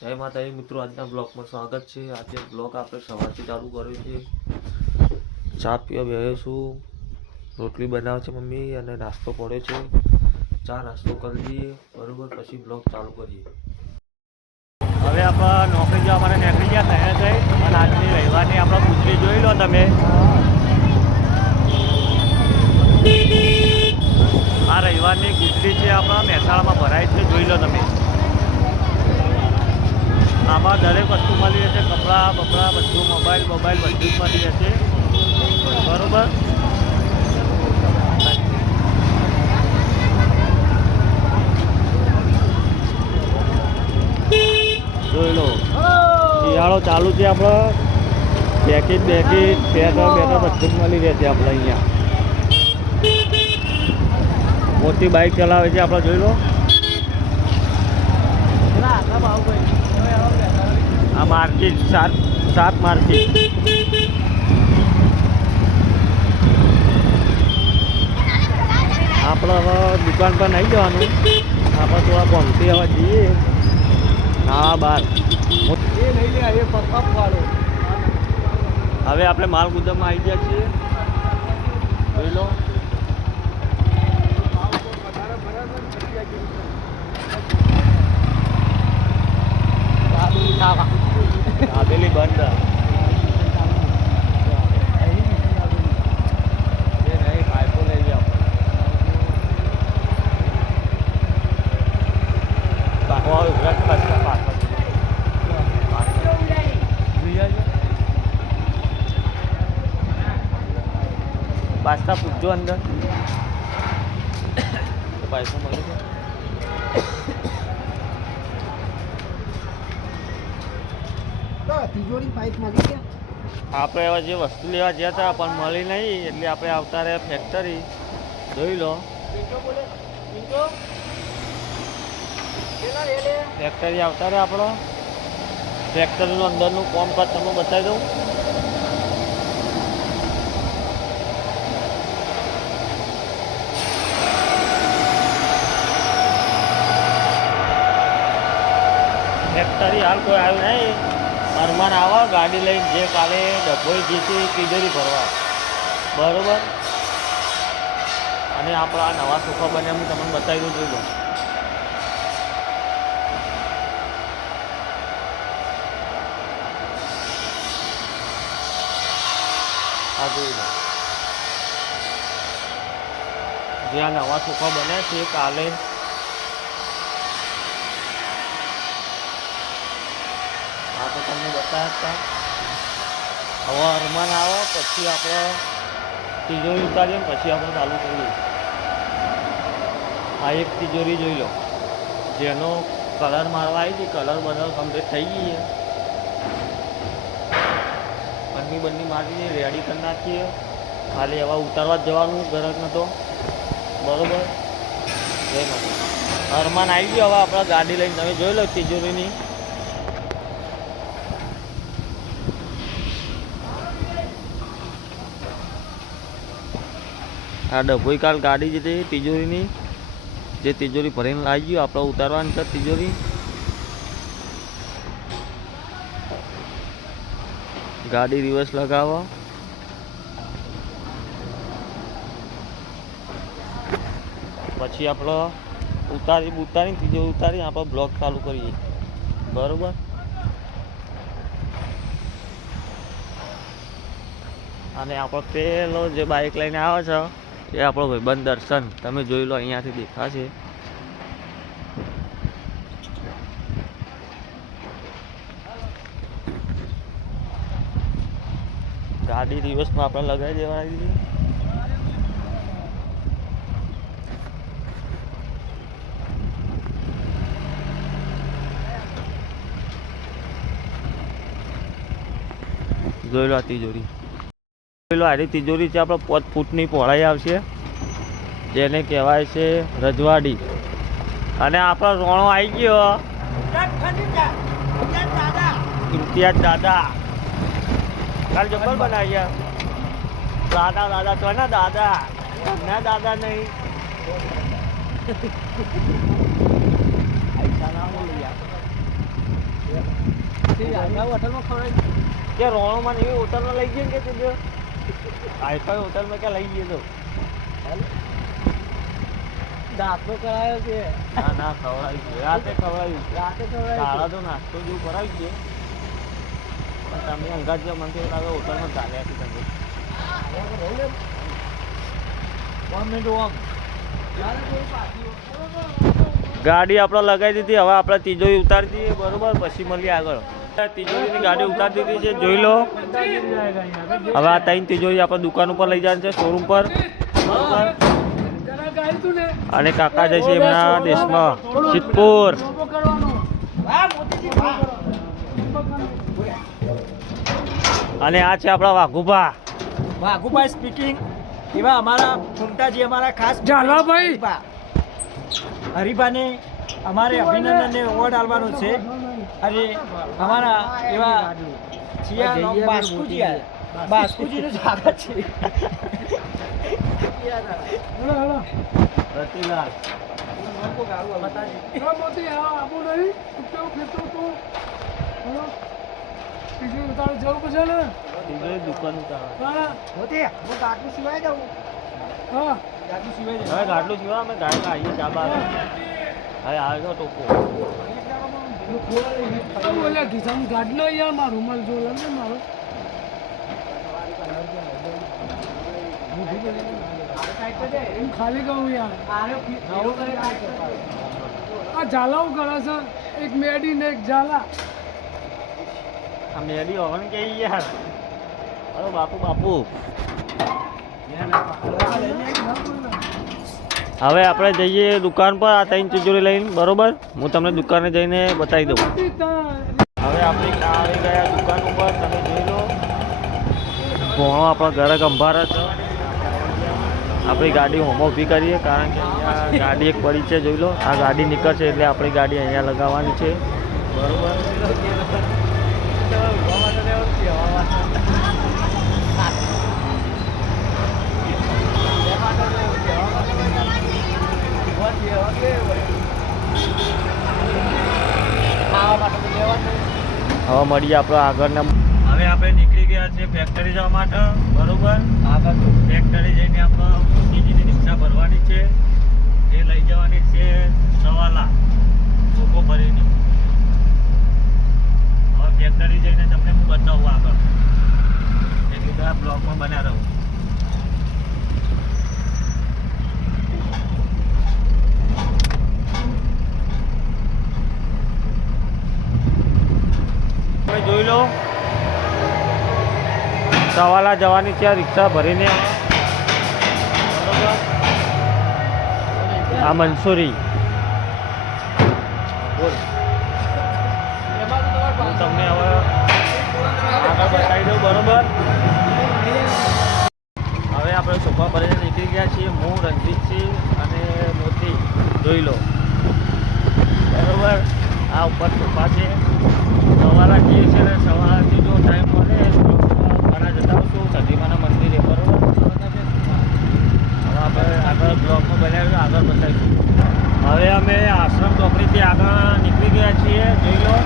જય માતાજી મિત્રો, આજના બ્લોગમાં સ્વાગત છે। આજે બ્લોગ આપણે સવારથી ચાલુ કર્યો છે। ચા પીવા બેસીશું, રોટલી બનાવે છે મમ્મી અને નાસ્તો પડ્યો છે। ચા નાસ્તો કરી લઈએ બરોબર, પછી બ્લોગ ચાલુ કરીએ। હવે આપણે નોકરી જવા માટે નીકળી ગયા તૈયાર થઈ, અને આજની રવિવારની આપણે પૂછડી જોઈ લો તમે। આ રવિવારની ગુજરી છે, આપણા મહેસાણામાં ભરાય છે, જોઈ લો તમે। આમાં દરેક વસ્તુ મળી રહેશે, કપડાં બપડા બધું, મોબાઈલ બધું જ મળી રહેશે બરોબર। જોઈ લો, શિયાળો ચાલુ છે, આપણે જેકેટ સ્વેટર બેટર બધું જ મળી રહેશે આપણે અહીંયા। મોટી બાઇક ચલાવે છે આપણે, જોઈ લો। આ માર્કેટ સાત માર્કેટ, આપણે હવે દુકાન પર નહીં જવાનું, આપણે થોડા કોમથી હવે જઈએ। હા બાર હવે આપણે માલ ગુદામમાં આવી ગયા છીએ, જોઈ લો। દાબેલી બંધ પાઇપો લઈ ગયા પાસ્તા પૂછજો અંદર પાઇપો મળી ગયા। આપણે એવા જે વસ્તુ લેવા ગયા હતા પણ મળી નહીં, એટલે આપણે આવતા રહ્યા ફેક્ટરી, જોઈ લો। ફેક્ટરી આવતા રહ્યા આપણો, ફેક્ટરીનું અંદરનું કામકાજ તમને બતાવી દઉં। ફેક્ટરી હાલ કોઈ આવ્યું નહીં, મહેમાન આવો ગાડી લઈને, જે કાલે ડભોઈ જીતી તિજોરી ભરવા બરાબર। અને આપણા નવા સોફા બને હું તમને બતાવી દઉં, જોઈ લો। આ જોઈ લો, જે આ નવા સોફા બન્યા છે કાલે, આ તો તમને બતાવ્યા હતા। હવે અરમાન આવે પછી આપણે તિજોરી ઉતારીએ, પછી આપણે ચાલુ કરીએ। આ એક તિજોરી જોઈ લો, જેનો કલર મારવા આવી હતી, કલર બધા કમ્પ્લીટ થઈ ગઈ છે, બંની મારીને રેડી કરી નાખીએ। ખાલી હવે ઉતારવા જ જવાનું, ગરજ નહોતો બરાબર। જય માતા, અરમાન આવી ગયો, હવે આપણે ગાડી લઈને તમે જોઈ લો તિજોરીની। આ ડભોઈ કાલ ગાડી જે હતી તિજોરીની, જે તિજોરી ભરીને લાવી ગયો, આપણે ઉતારવાની છે તિજોરી। ગાડી રિવર્સ લગાવો, પછી આપણે ઉતારી તિજોરી ઉતારી આપણે બ્લોક ચાલુ કરીએ બરોબર। અને આપણો પેલો જે બાઇક લઈને આવે છે એ આપણો ભાઈબંધ દર્શન, તમે જોઈ લો, અહીંયાથી દેખાશે। ગાડી રિવર્સમાં આપણે લગાવી દેવાની, જોઈ લો આ તિજોરી, જોઈ લો। આની તિજોરી છે આપણે 5 ફૂટની પહોળાઈ આવશે, જેને કહેવાય છે રજવાડી। અને આપણો રોણો આવી ગયો, ઇમ્તિયાઝ દાદા, કાલ જબ્બર બનાવ્યા। દાદા તો ના દાદા નહીં, ऐसा ना बोल यार। કે રોણોમાં એવી હોટલમાં લઈ ગયો કે તે હાઈફાઈ હોટલમાં ક્યાં લઈ ગયો તો દાંતો કરાયો છે ના ના ખવડાવી છે રાતે ખવડાવ્યું તારા તો નાસ્તો જેવું કરાવી છે પણ તમે અંગાત જો મને એવું લાગે હોટલમાં ચાલ્યા છે તમે ગાડી આપણે લગાવી દીધી હવે આપણે તિજોરી ઉતારી દઈએ બરોબર પછી મળીએ આગળ તિજોરીની ગાડી ઉતારી દીધી છે જોઈ લો હવે આ ત્રણ તિજોરી આપણે દુકાન ઉપર લઈ જવાની છે શોરૂમ પર બરોબર અને કાકા જશે એમના દેશમાં સિદ્ધપુર અને આ છે આપણા વાઘુભા સ્પીકિંગ એવા અમારા ફૂમતાજી અમારા ખાસ જાલવાભાઈ હરિભાને અમારે અભિનંદનને એવોર્ડ આપવાનો છે અને અમારા એવા બાસ્કુજીનું સ્વાગત છે રતિલાલ તિજોરી દુકાન ઉતારવા હવે ગાટલું સિવાય અમે ગાડી આવીએ ચા બાર હવે આવ્યો ટોકો ગાડલો યાર મારો રૂમાલ જો ને મારો ખાલી કહું યાર આ ઝાલાઓ કરે છે એક મેડી ને એક ઝાલા આ મેડી હોવાની કે યાર અરે બાપુ બાપુ હવે આપણે જઈએ દુકાન પર આ ત્રણ તિજોરી લઈને બરોબર હું તમને દુકાને જઈને બતાવી દઉં હવે આપણે આવી ગયા દુકાન ઉપર તમે જોઈ લો ભોણો આપણા ઘરે ગંભાર છે આપણી ગાડી હોમો ઊભી કરીએ કારણ કે અહીંયા ગાડી એક પડી છે જોઈ લો આ ગાડી નીકળશે એટલે આપણી ગાડી અહીંયા લગાવવાની છે બરોબર હવે મળીએ આપણે આગળના હવે આપણે નીકળી ગયા છીએ ફેક્ટરી જવા માટે બરોબર આગળ ફેક્ટરી જઈને આપણે મોતીજીની રિક્ષા ભરવાની છે એ લઈ જવાની છે સવાલા ચોકો ભરીની હવે ફેક્ટરી જઈને તમને હું બતાવું આગળ એટલે બધા બ્લોગમાં બન્યા રહું જોઈ લો સવાલા જવાની છે રિક્ષા ભરીને બરોબર આ મંસૂરી હું તમને હવે આગળ બતાવી દઉં બરોબર હવે આપણે સોફા ભરીને નીકળી ગયા છીએ હું રણજીતસિંહ અને મોતી જોઈ લો બરોબર આ ઉપર સોફા છે સવાલા જે છે ને સવારથી જો ટાઈમ મળે ઘણા જતા આવશું સદીમાના મંદિરે બરોબર હવે આપણે આગળ બ્લોકમાં બનાવ્યું આગળ બતાવીશું હવે અમે આશ્રમ ચોકડીથી આગળ નીકળી ગયા છીએ જોઈ લો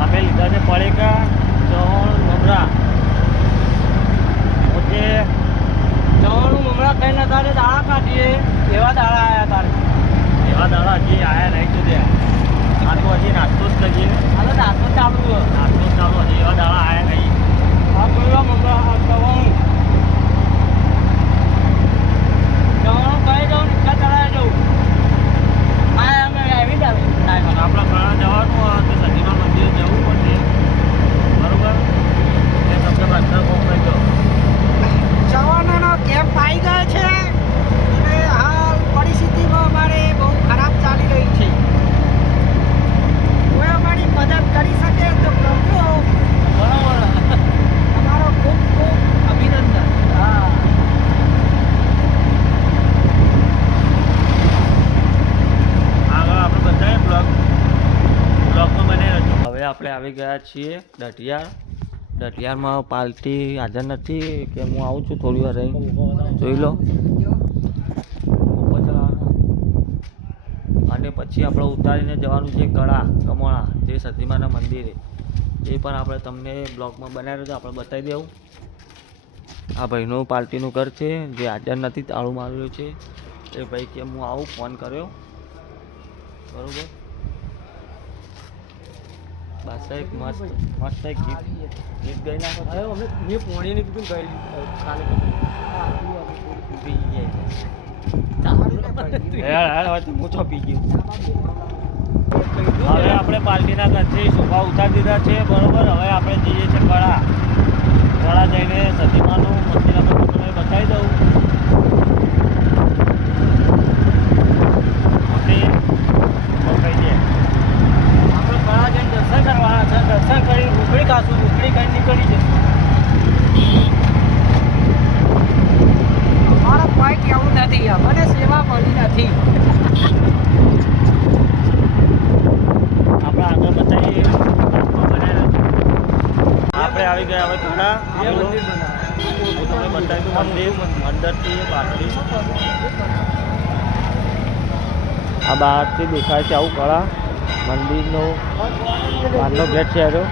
અમે લીધા છે પળેકા ચવણ મમરા પોતે ચવણનું મમરા ખાઈને તારે દાણા કાઢીએ એવા દાણા આવ્યા તારે એવા દાણા હજી આવ્યા નહીં તો ત્યાં આ તો હજી નાસ્તો જ કરીએ હાલો નાસ્તો ચાલુ હજી એવા દાડા આવ્યા નહીં આ બોલવા મમ્મા ચવણ કહી જાઉં રિક્ષા ચલાવી જાઉં હા અમે આવી જાવ આપણે ઘણા જવાનું તો સતીમાં મંદિર જવું પડશે બરોબર એ તમને બધા ફોન કરી દો જવાનોનો કેમ્પ આવી ગયો છે અને હાલ પરિસ્થિતિમાં અમારે બહુ ખરાબ ચાલી રહી છે કોઈ અમારી મદદ કરી શકે તો કરજો બરાબર તમારો ખૂબ ખૂબ અભિનંદન હા આગળ આપણે બધાએ બ્લોગમાં બને રહેજો હવે આપણે આવી ગયા છીએ દઢિયારમાં પાર્ટી હાજર નથી કે હું આવું છું થોડી વાર રહી જોઈ લો અને પછી આપણે ઉતારીને જવાનું છે કમોણા જે સતીમાના મંદિરે એ પણ આપણે તમને બ્લોગમાં બનાવી રહ્યો આપણે બતાવી દેવું. આ ભાઈનું પાર્ટીનું ઘર છે જે હાજર નથી, તાળું મારેલું છે. એ ભાઈ કે હું આવું, ફોન કર્યો. બરોબર. બાદશાહ એક મસ્ત એક ગીત ગાઈ નાખો. મેં પોણીને કીધું ગઈ કાલે હું છપી ગયું. હવે આપણે પાર્ટીના ઘરથી સોફા ઉતારી દીધા છે. બરોબર. હવે આપણે જઈએ છીએ કળા જઈને સતીમાનું મંદિર આપણે તમને બતાવી દઉં. આપણે કળા જઈને દર્શન કરવાના છે. દર્શન કરી ઉકળી ખાશું, ઉકળી ખાઈ નીકળી જશું. અમારા કોઈ કેવું નથી, અમને સેવા મળી નથી. આપણે આગળ બતાવીએ. આપણે આવી ગયા હવે ઘણા હું તમને બતાવી દઉં મંદિર અંદરથી બહારથી. આ બહારથી દેખાય છે આવું કળા મંદિરનો બહારનો ગેટ છે. આવ્યો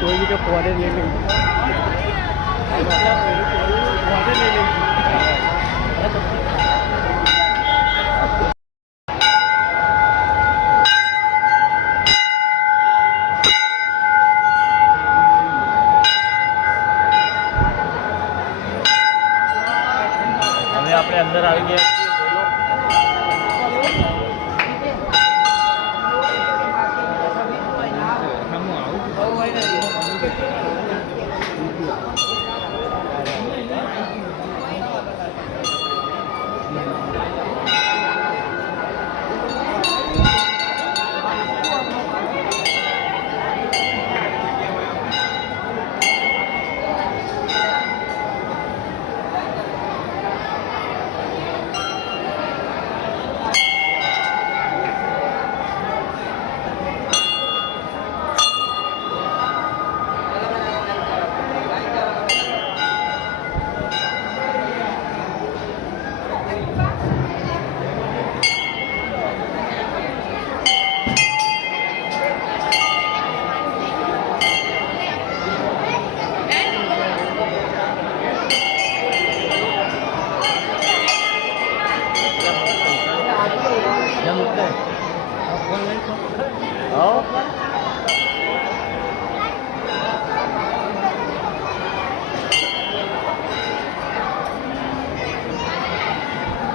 કોઈ રીતે ફોરે લઈ લઈ આપણે અંદર આવી ગયા છીએ.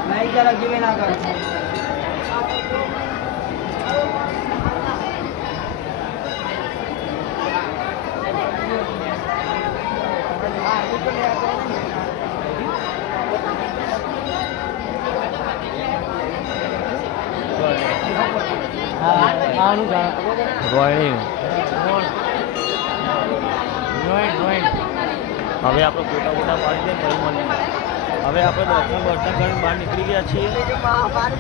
નહીં જરા જીવે ના કરે. હવે આપણે ફોટા પાડી દઈએ ફરી મળીએ. હવે આપણે દર્શન કરીને બહાર નીકળી ગયા છીએ.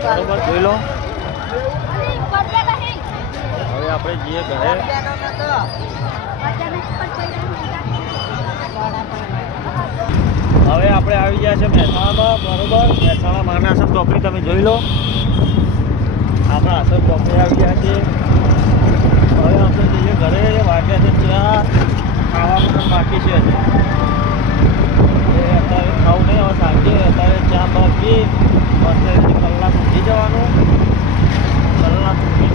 બરોબર, જોઈ લો. હવે આપણે જઈએ ઘરે. હવે આપણે આવી ગયા છે મહેસાણામાં. બરોબર, મહેસાણા માના આશ્રમ ચોકડી તમે જોઈ લો. આપણા આશ્રમ ચોકડી આવી ગયા છીએ. હવે આપણે જઈએ ઘરે. વાગ્યા છે ત્યાં ખાવાનું પણ બાકી છે હજી. અત્યારે ખાવું નહીં, હવે સાંજે અત્યારે ચા બાકી મસ્ત કલાક ઊંઘી જવાનું. કલાક ઊંઘી